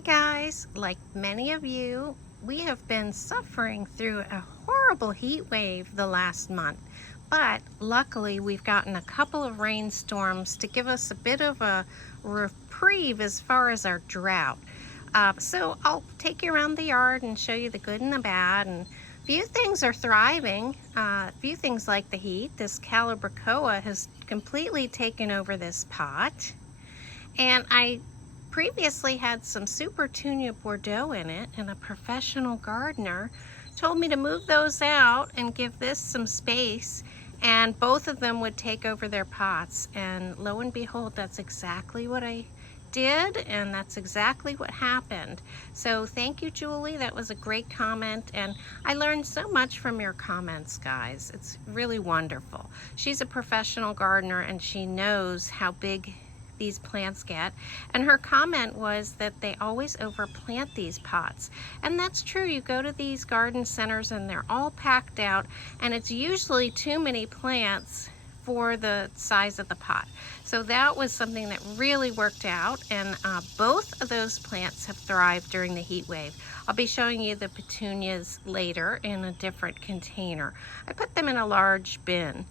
Hi guys, like many of you, we have been suffering through a horrible heat wave the last month, but luckily we've gotten a couple of rainstorms to give us a bit of a reprieve as far as our drought. So I'll take you around the yard and show you the good and the bad, and few things are thriving. Few things like the heat. This calibrachoa has completely taken over this pot. And I previously had some Super Tunia Bordeaux in it, and a professional gardener told me to move those out and give this some space, and both of them would take over their pots. And lo and behold, that's exactly what I did, and that's exactly what happened. So thank you, Julie. That was a great comment, and I learned so much from your comments, guys. It's really wonderful. She's a professional gardener, and she knows how big these plants get, and her comment was that they always overplant these pots, and that's true. You go to these garden centers and they're all packed out, and it's usually too many plants for the size of the pot. So that was something that really worked out, and both of those plants have thrived during the heat wave. I'll be showing you the petunias later in a different container. I put them in a large bin.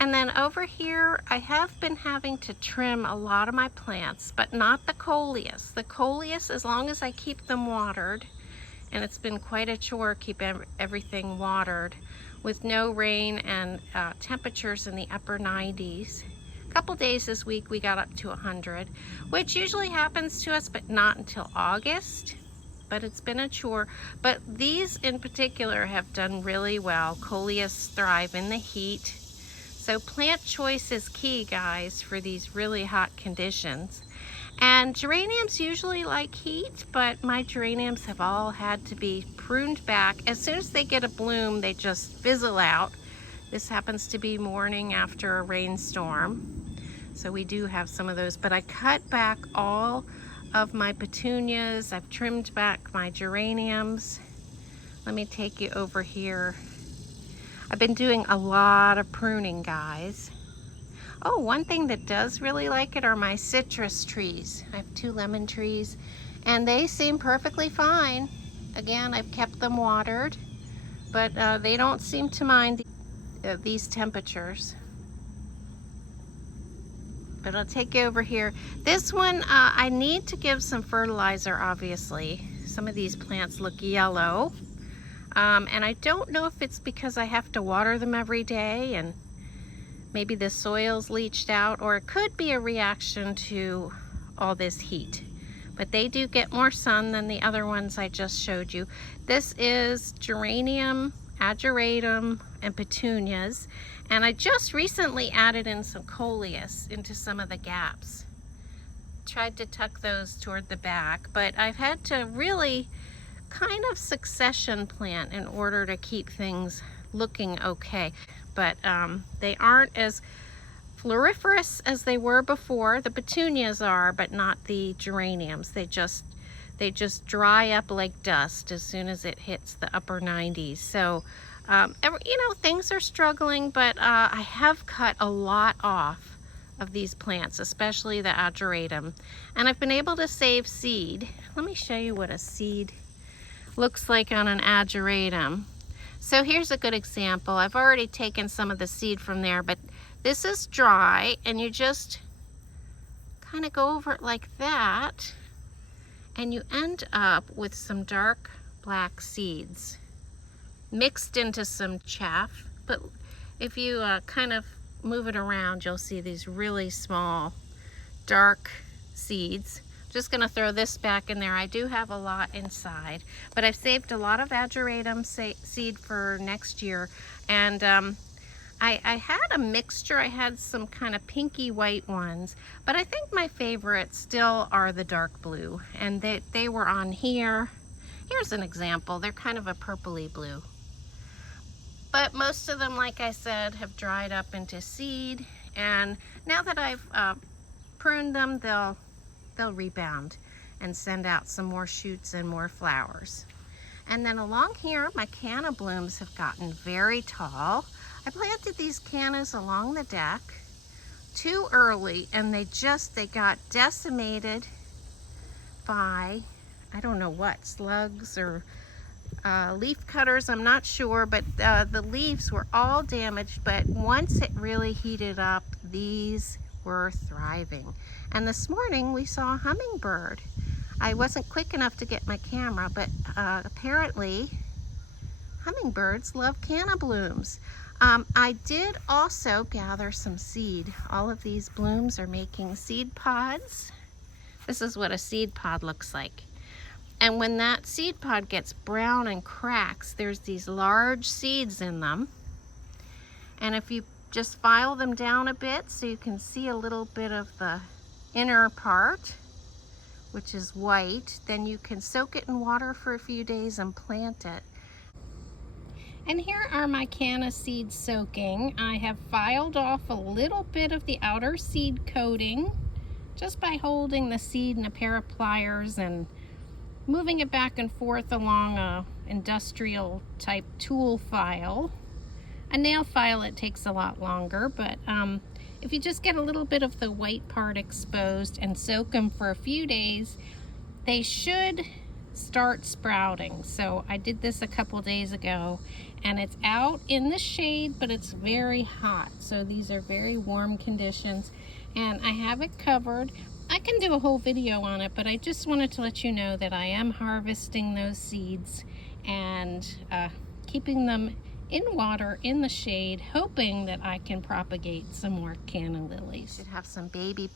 And then over here, I have been having to trim a lot of my plants, but not the coleus. The coleus, as long as I keep them watered, and it's been quite a chore keep everything watered with no rain and temperatures in the upper 90s. A couple days this week we got up to 100, which usually happens to us, but not until August. But it's been a chore. But these in particular have done really well. Coleus thrive in the heat. So plant choice is key, guys, for these really hot conditions. And geraniums usually like heat, but my geraniums have all had to be pruned back. As soon as they get a bloom, they just fizzle out. This happens to be morning after a rainstorm, so we do have some of those. But I cut back all of my petunias. I've trimmed back my geraniums. Let me take you over here. I've been doing a lot of pruning, guys. Oh, one thing that does really like it are my citrus trees. I have 2 lemon trees, and they seem perfectly fine. Again, I've kept them watered, but they don't seem to mind these temperatures. But I'll take you over here. This one, I need to give some fertilizer, obviously. Some of these plants look yellow. And I don't know if it's because I have to water them every day and maybe the soil's leached out, or it could be a reaction to all this heat. But they do get more sun than the other ones I just showed you. This is geranium, ageratum, and petunias. And I just recently added in some coleus into some of the gaps. Tried to tuck those toward the back, but I've had to really kind of succession plant in order to keep things looking okay. But they aren't as floriferous as they were before. The petunias are, but not the geraniums. They just dry up like dust as soon as it hits the upper 90s. So you know, things are struggling, but I have cut a lot off of these plants, especially the ageratum, and I've been able to save seed. Let me show you what a seed looks like on an ageratum. So here's a good example. I've already taken some of the seed from there, but this is dry, and you just kind of go over it like that, and you end up with some dark black seeds mixed into some chaff. But if you kind of move it around, you'll see these really small dark seeds. Just gonna throw this back in there. I do have a lot inside, but I've saved a lot of ageratum seed for next year. And I had a mixture. I had some kind of pinky white ones, but I think my favorites still are the dark blue, and they were on here. Here's an example. They're kind of a purpley blue, but most of them, like I said, have dried up into seed, and now that I've pruned them, they'll rebound and send out some more shoots and more flowers. And then along here, my canna blooms have gotten very tall. I planted these cannas along the deck too early, and they got decimated by I don't know what, slugs or leaf cutters, I'm not sure, but the leaves were all damaged. But once it really heated up, these were thriving. And this morning we saw a hummingbird. I wasn't quick enough to get my camera, but apparently hummingbirds love canna blooms. I did also gather some seed. All of these blooms are making seed pods. This is what a seed pod looks like. And when that seed pod gets brown and cracks, there's these large seeds in them. And if you just file them down a bit so you can see a little bit of the inner part, which is white, then you can soak it in water for a few days and plant it. And here are my canna seeds soaking. I have filed off a little bit of the outer seed coating just by holding the seed in a pair of pliers and moving it back and forth along a industrial type tool file. A nail file, it takes a lot longer, but if you just get a little bit of the white part exposed and soak them for a few days, they should start sprouting. So I did this a couple days ago, and it's out in the shade, but it's very hot. So these are very warm conditions, and I have it covered. I can do a whole video on it, but I just wanted to let you know that I am harvesting those seeds and keeping them in water in the shade, hoping that I can propagate some more canna lilies. Should have some baby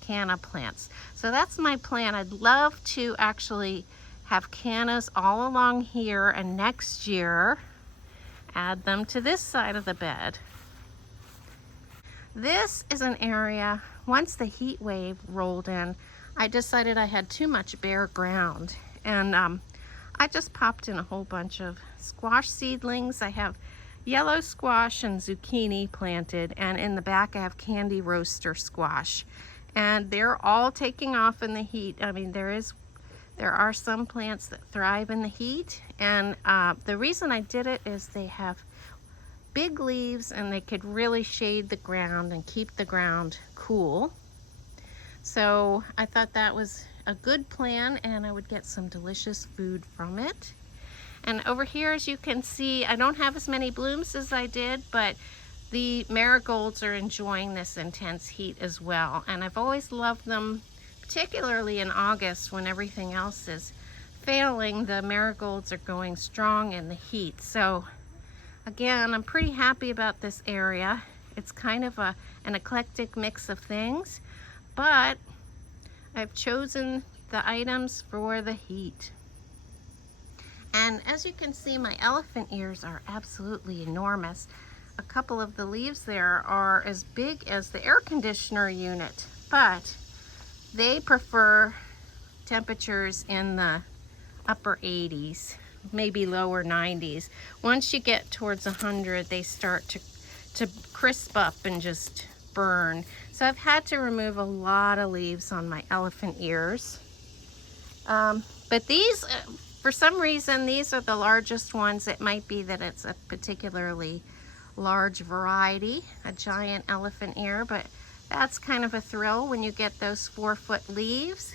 canna plants. So that's my plan. I'd love to actually have cannas all along here, and next year add them to this side of the bed. This is an area, once the heat wave rolled in, I decided I had too much bare ground, and I just popped in a whole bunch of squash seedlings. I have yellow squash and zucchini planted, and in the back I have candy roaster squash, and they're all taking off in the heat. I mean, there are some plants that thrive in the heat, and the reason I did it is they have big leaves and they could really shade the ground and keep the ground cool. So I thought that was a good plan, and I would get some delicious food from it. And over here, as you can see, I don't have as many blooms as I did, but the marigolds are enjoying this intense heat as well. And I've always loved them, particularly in August when everything else is failing. The marigolds are going strong in the heat. So again, I'm pretty happy about this area. It's kind of an eclectic mix of things, but I've chosen the items for the heat. And as you can see, my elephant ears are absolutely enormous. A couple of the leaves there are as big as the air conditioner unit, but they prefer temperatures in the upper 80s, maybe lower 90s. Once you get towards 100, they start to crisp up and just burn. So I've had to remove a lot of leaves on my elephant ears. But these, for some reason, these are the largest ones. It might be that it's a particularly large variety, a giant elephant ear, but that's kind of a thrill when you get those 4-foot leaves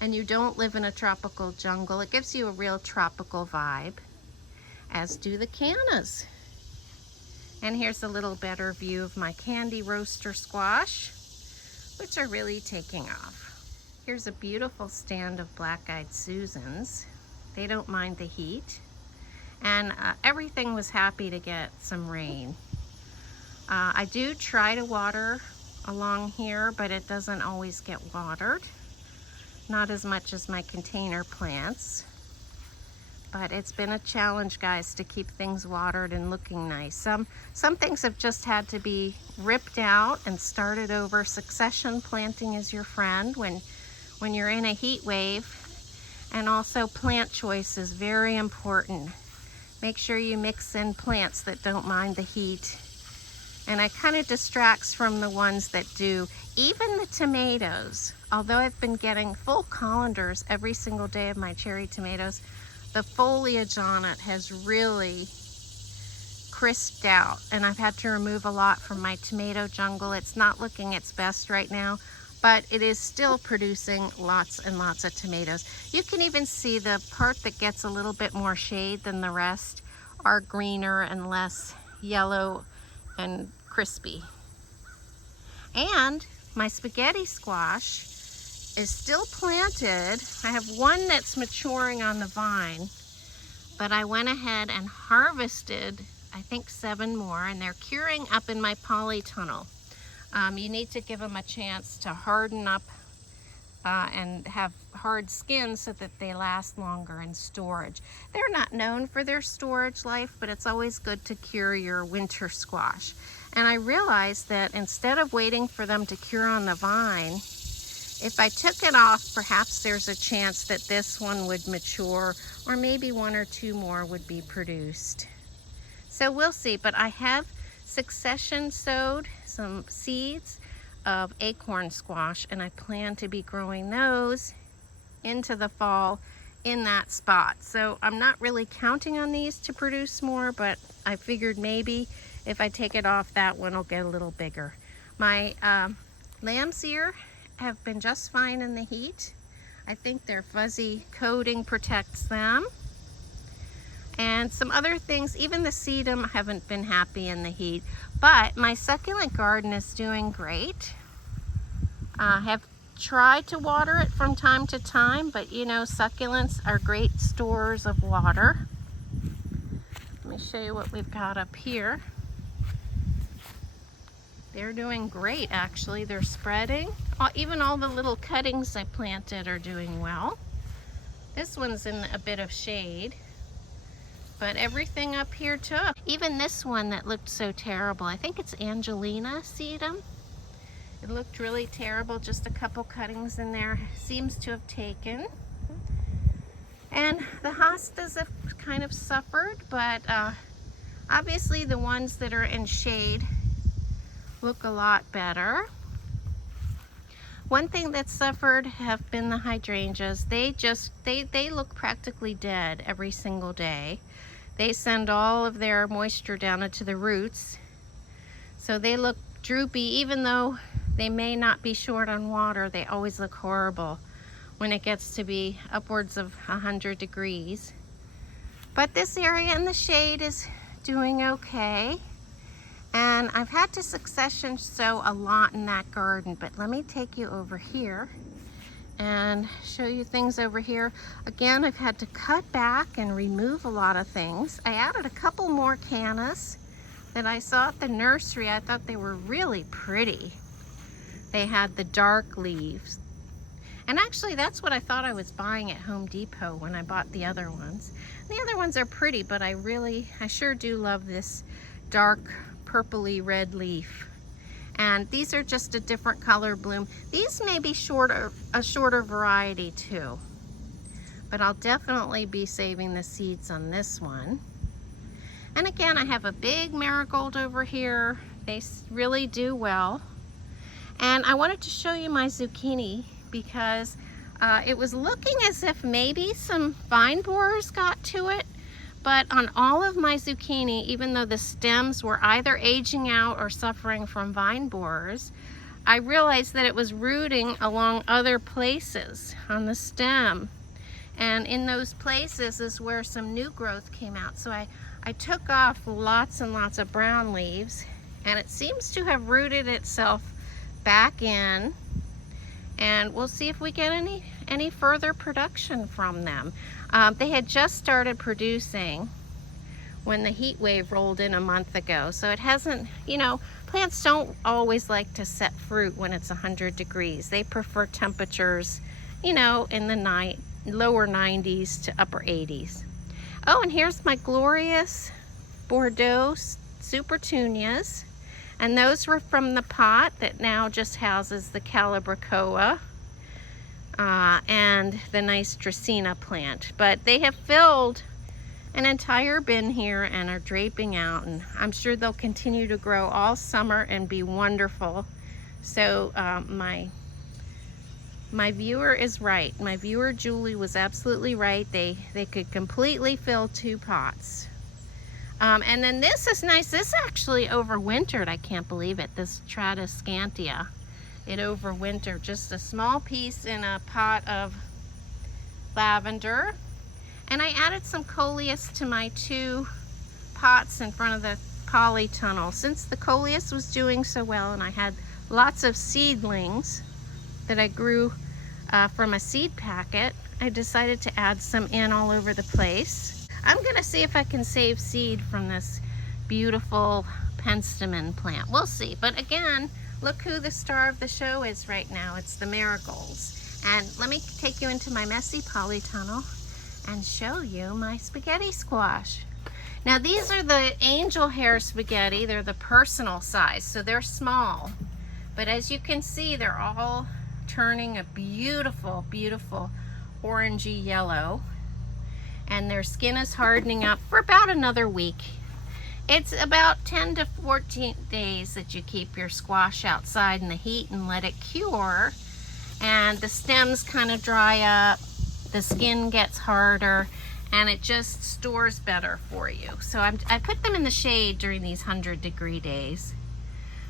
and you don't live in a tropical jungle. It gives you a real tropical vibe, as do the cannas. And here's a little better view of my candy roaster squash, which are really taking off. Here's a beautiful stand of black-eyed Susans. They don't mind the heat. And everything was happy to get some rain. I do try to water along here, but it doesn't always get watered. Not as much as my container plants. But it's been a challenge, guys, to keep things watered and looking nice. Some things have just had to be ripped out and started over. Succession planting is your friend when you're in a heat wave. And also plant choice is very important. Make sure you mix in plants that don't mind the heat. And it kind of distracts from the ones that do. Even the tomatoes, although I've been getting full colanders every single day of my cherry tomatoes, the foliage on it has really crisped out, and I've had to remove a lot from my tomato jungle. It's not looking its best right now, but it is still producing lots and lots of tomatoes. You can even see the part that gets a little bit more shade than the rest are greener and less yellow and crispy. And my spaghetti squash is still planted. I have one that's maturing on the vine, but I went ahead and harvested, I think 7 more, and they're curing up in my polytunnel. You need to give them a chance to harden up and have hard skin so that they last longer in storage. They're not known for their storage life, but it's always good to cure your winter squash. And I realized that instead of waiting for them to cure on the vine, if I took it off, perhaps there's a chance that this one would mature, or maybe 1 or 2 more would be produced. So we'll see, but I have succession sowed some seeds of acorn squash, and I plan to be growing those into the fall in that spot. So I'm not really counting on these to produce more, but I figured maybe if I take it off, that one will get a little bigger. My lamb's ear have been just fine in the heat. I think their fuzzy coating protects them. And some other things, even the sedum haven't been happy in the heat, but my succulent garden is doing great. I have tried to water it from time to time, but you know, succulents are great stores of water. Let me show you what we've got up here. They're doing great, actually. They're spreading. Even all the little cuttings I planted are doing well. This one's in a bit of shade, but everything up here took. Even this one that looked so terrible, I think it's Angelina sedum. It looked really terrible, just a couple cuttings in there. Seems to have taken. And the hostas have kind of suffered, but obviously the ones that are in shade look a lot better. One thing that suffered have been the hydrangeas. They look practically dead every single day. They send all of their moisture down into the roots, so they look droopy. Even though they may not be short on water, they always look horrible when it gets to be upwards of 100 degrees. But this area in the shade is doing okay. And I've had to succession sow a lot in that garden, but let me take you over here and show you things over here. Again, I've had to cut back and remove a lot of things. I added a couple more cannas that I saw at the nursery. I thought they were really pretty. They had the dark leaves. And actually, that's what I thought I was buying at Home Depot when I bought the other ones. The other ones are pretty, but I sure do love this dark purpley red leaf. And these are just a different color bloom. These may be a shorter variety too, but I'll definitely be saving the seeds on this one. And again, I have a big marigold over here. They really do well. And I wanted to show you my zucchini because it was looking as if maybe some vine borers got to it. But on all of my zucchini, even though the stems were either aging out or suffering from vine borers, I realized that it was rooting along other places on the stem. And in those places is where some new growth came out. So I took off lots and lots of brown leaves, and it seems to have rooted itself back in. And we'll see if we get any further production from them. They had just started producing when the heat wave rolled in a month ago. So it hasn't, you know, plants don't always like to set fruit when it's 100 degrees. They prefer temperatures, you know, in the lower 90s to upper 80s. Oh, and here's my glorious Bordeaux Supertunias. And those were from the pot that now just houses the Calibrachoa and the nice Dracaena plant. But they have filled an entire bin here and are draping out, and I'm sure they'll continue to grow all summer and be wonderful. So my viewer is right. My viewer Julie was absolutely right. They could completely fill 2 pots. And then this is nice. This actually overwintered. I can't believe it. This Tradescantia. it overwintered. Just a small piece in a pot of lavender. And I added some coleus to my 2 pots in front of the polytunnel. Since the coleus was doing so well and I had lots of seedlings that I grew from a seed packet, I decided to add some in all over the place. I'm gonna see if I can save seed from this beautiful penstemon plant. We'll see. But again, look who the star of the show is right now. It's the marigolds. And let me take you into my messy polytunnel and show you my spaghetti squash. Now these are the angel hair spaghetti. They're the personal size, so they're small. But as you can see, they're all turning a beautiful, beautiful orangey yellow. And their skin is hardening up for about another week. It's about 10 to 14 days that you keep your squash outside in the heat and let it cure. And the stems kind of dry up, the skin gets harder, and it just stores better for you. So I put them in the shade during these 100-degree days.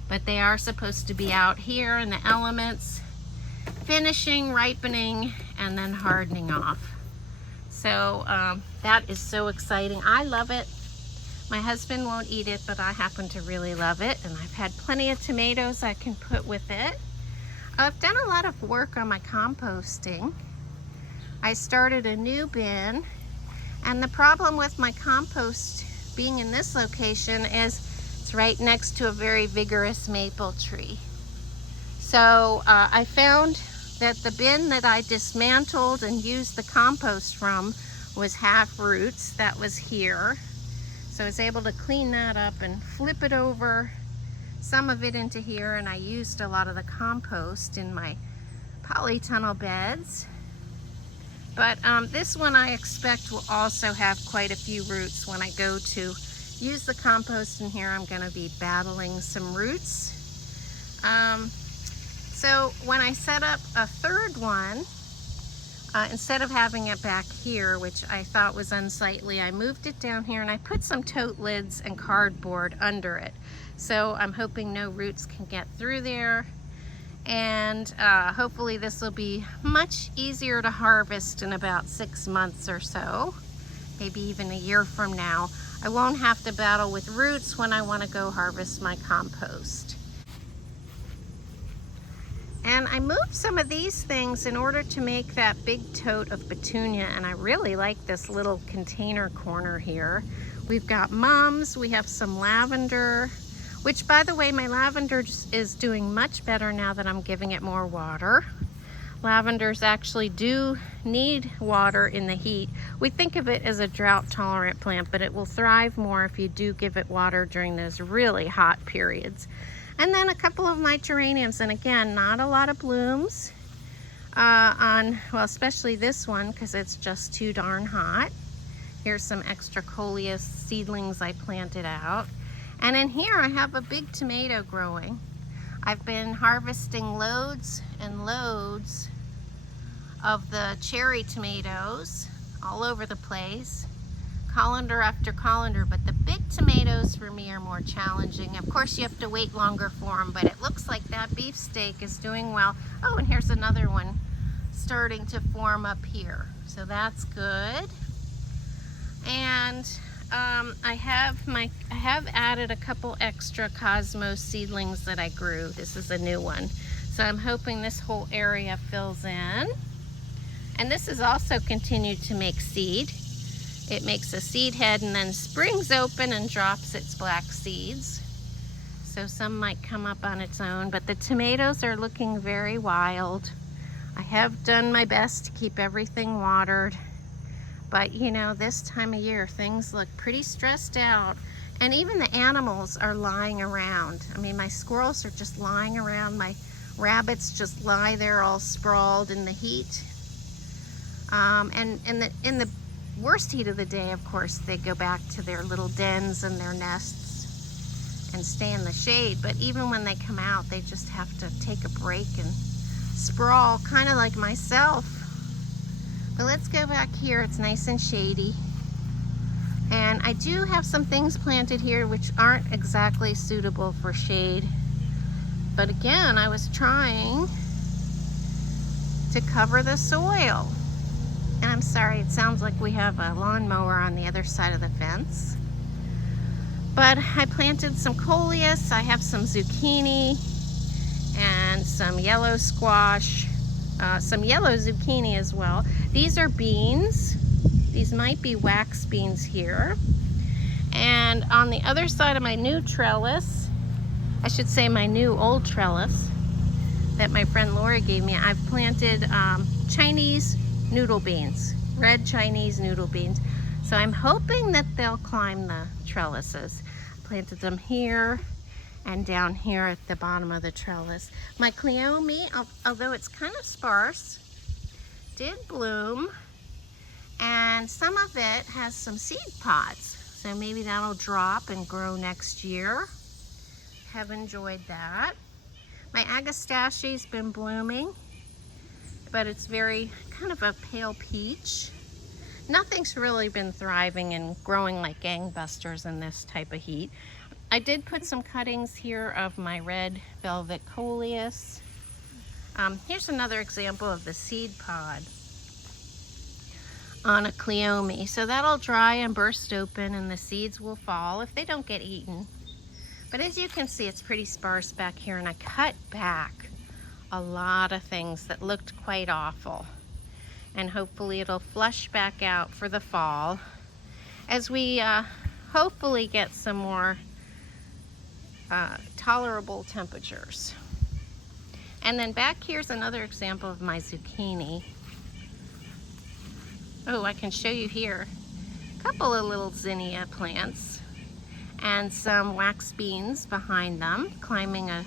But they are supposed to be out here in the elements, finishing, ripening, and then hardening off. So that is so exciting. I love it. My husband won't eat it, but I happen to really love it. And I've had plenty of tomatoes I can put with it. I've done a lot of work on my composting. I started a new bin. And the problem with my compost being in this location is it's right next to a very vigorous maple tree. So I found that the bin that I dismantled and used the compost from was half roots. That was here. So I was able to clean that up and flip it over, some of it into here, and I used a lot of the compost in my polytunnel beds. But this one I expect will also have quite a few roots when I go to use the compost in here. I'm gonna be battling some roots. So when I set up a third one, instead of having it back here, which I thought was unsightly, I moved it down here and I put some tote lids and cardboard under it. So I'm hoping no roots can get through there. And hopefully this will be much easier to harvest in about 6 months or so, maybe even a year from now. I won't have to battle with roots when I want to go harvest my compost. And I moved some of these things in order to make that big tote of petunia, and I really like this little container corner here. We've got mums, we have some lavender, which, by the way, my lavender is doing much better now that I'm giving it more water. Lavenders actually do need water in the heat. We think of it as a drought-tolerant plant, but it will thrive more if you do give it water during those really hot periods. And then a couple of my geraniums, and again, not a lot of blooms well, especially this one because it's just too darn hot. Here's some extra coleus seedlings I planted out. And in here I have a big tomato growing. I've been harvesting loads and loads of the cherry tomatoes all over the place, colander after colander, but the big tomatoes for me are more challenging. Of course you have to wait longer for them, but it looks like that beefsteak is doing well. Oh, and here's another one starting to form up here, so that's good. And I have added a couple extra cosmos seedlings that I grew. This is a new one, so I'm hoping this whole area fills in. And this has also continued to make seed. It makes a seed head and then springs open and drops its black seeds. So some might come up on its own, but the tomatoes are looking very wild. I have done my best to keep everything watered, but you know, this time of year things look pretty stressed out, and even the animals are lying around. I mean, my squirrels are just lying around, my rabbits just lie there all sprawled in the heat. And in the worst heat of the day, of course, they go back to their little dens and their nests and stay in the shade. But even when they come out, they just have to take a break and sprawl, kind of like myself. But let's go back here. It's nice and shady. And I do have some things planted here which aren't exactly suitable for shade. But again, I was trying to cover the soil. And I'm sorry, it sounds like we have a lawnmower on the other side of the fence. But I planted some coleus, I have some zucchini and some yellow squash, some yellow zucchini as well. These are beans. These might be wax beans here. And on the other side of my new trellis, I should say my new old trellis that my friend Laura gave me, I've planted Chinese noodle beans, red Chinese noodle beans. So I'm hoping that they'll climb the trellises. Planted them here and down here at the bottom of the trellis. My cleome, although it's kind of sparse, did bloom, and some of it has some seed pods. So maybe that'll drop and grow next year. Have enjoyed that. My agastache's been blooming, but it's very kind of a pale peach. Nothing's really been thriving and growing like gangbusters in this type of heat. I did put some cuttings here of my red velvet coleus. Here's another example of the seed pod on a cleome. So that'll dry and burst open and the seeds will fall if they don't get eaten. But as you can see, it's pretty sparse back here, and I cut back a lot of things that looked quite awful. And hopefully it'll flush back out for the fall as we hopefully get some more tolerable temperatures. And then back here's another example of my zucchini. Oh, I can show you here a couple of little zinnia plants and some wax beans behind them, climbing a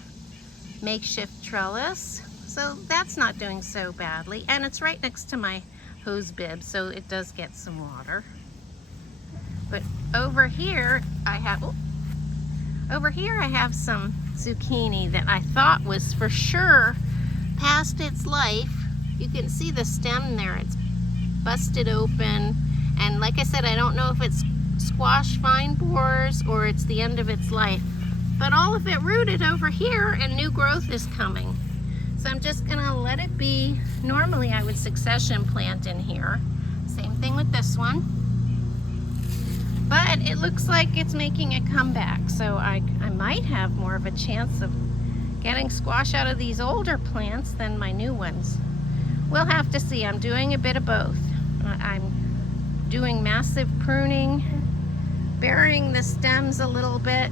makeshift trellis. So that's not doing so badly. And it's right next to my hose bib, so it does get some water. But over here I have some zucchini that I thought was for sure past its life. You can see the stem there, it's busted open. And like I said, I don't know if it's squash vine borers or it's the end of its life. But all of it rooted over here and new growth is coming. So I'm just gonna let it be. Normally I would succession plant in here. Same thing with this one. But it looks like it's making a comeback. So I might have more of a chance of getting squash out of these older plants than my new ones. We'll have to see. I'm doing a bit of both. I'm doing massive pruning, burying the stems a little bit,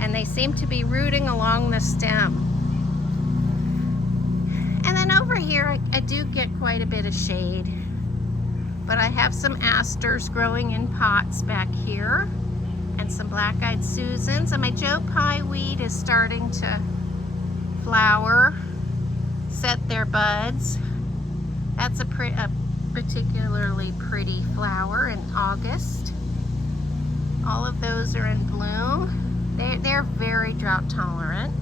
and they seem to be rooting along the stem. And then over here, I do get quite a bit of shade, but I have some asters growing in pots back here, and some black-eyed Susans, and my Joe Pye weed is starting to flower, set their buds. That's a particularly pretty flower in August. All of those are in bloom. They're very drought tolerant.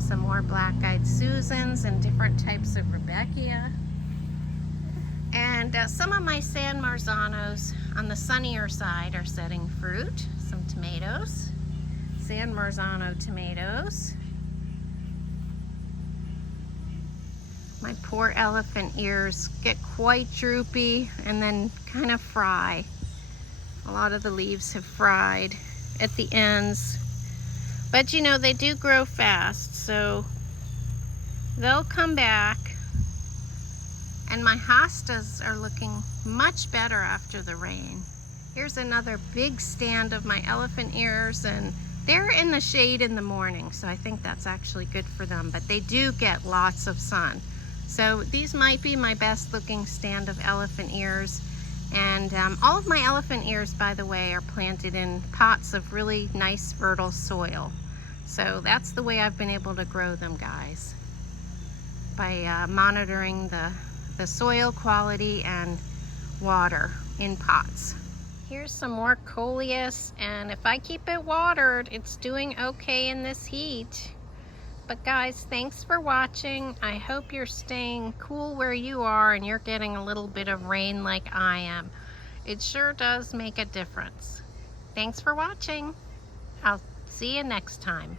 Some more black-eyed Susans and different types of Rebecca. And some of my San Marzanos on the sunnier side are setting fruit. Some tomatoes, San Marzano tomatoes. My poor elephant ears get quite droopy and then kind of fry. A lot of the leaves have fried at the ends. But you know, they do grow fast, so they'll come back. And my hostas are looking much better after the rain. Here's another big stand of my elephant ears, and they're in the shade in the morning, so I think that's actually good for them, but they do get lots of sun. So these might be my best looking stand of elephant ears. And all of my elephant ears, by the way, are planted in pots of really nice fertile soil. So that's the way I've been able to grow them, guys, by monitoring the soil quality and water in pots. Here's some more coleus, and if I keep it watered, it's doing okay in this heat. But guys, thanks for watching. I hope you're staying cool where you are and you're getting a little bit of rain like I am. It sure does make a difference. Thanks for watching. I'll see you next time.